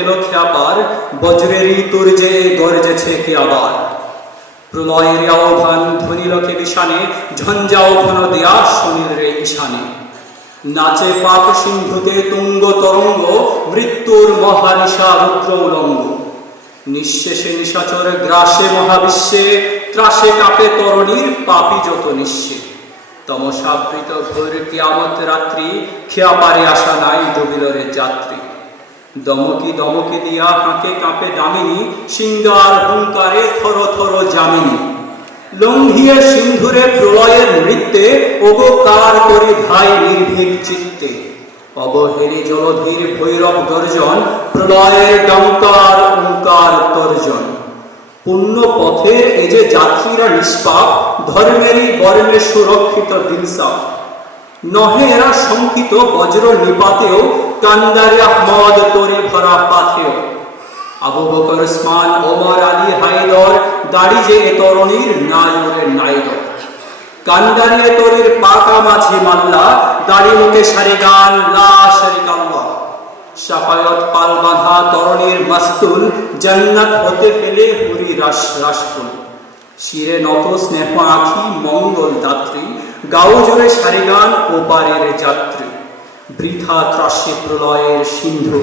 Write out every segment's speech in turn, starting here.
এলো খেয়াপার। বজ্রেরই তুর্যে গর্জেছে কে প্রলয়ের আহ্বান বিষানে ঝঞ্ঝাও ঘন দেয়া সমীরে ঈশানে। নাচে পাপ তুঙ্গ তরঙ্গ, মৃত্যুর মহানিশা রুদ্র উলঙ্গ। নিঃশেষে নিশাচর গ্রাসে মহাবিশ্বে, ত্রাসে কাপে তরণীর পাপি যত নিঃশে তমসাবৃত ঘোর কিয়ামত রাত্রি খেয়া পারে আসা নাই ডুবিলরে যাত্রী। দমকি দমকি দিয়া হাঁকে কাঁপে দামিনী, সিংগার হুঙ্কারে থর থর জামিনী লঙ্ঘিয়ে সিন্ধুরে প্রলয়ের নৃত্যে ওগোকার করে ধাই নির্ভীক চিত্তে। অবহেরি জলধীর ভৈরব গর্জন, প্রলয়ের ডঙ্কার ওঙ্কার তর্জন। পুণ্য পথের এ যে যাত্রীরা নিষ্পাপ, ধর্মেরই বর্ণে সুরক্ষিত দিনসাফ নহে এরা শঙ্কিত বজ্র নিপাতেও কান্দারে আহমদ বকর ওসমান ওমর, আলী, হায়দর, দাড়ি যে নায়দর কান্দারিয়ে তরির, পাকা মাল্লা, দাড়ি মুখে সারে গান, লা শারিক আল্লাহ। শাফায়ত, পাল বাঁধা, তরণীর মাস্তুল, জান্নাত হতে হুরি রাস, রাসফুল। শিরে নত স্নেহ মঙ্গল দাত্রী। গাও জোরে সারে গান, ওপারের যাত্রী। বৃথা ত্রাসে প্রলয়ের সিন্ধু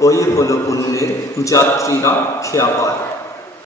ওই হলো পুণ্যের যাত্রীরা খেয়াপার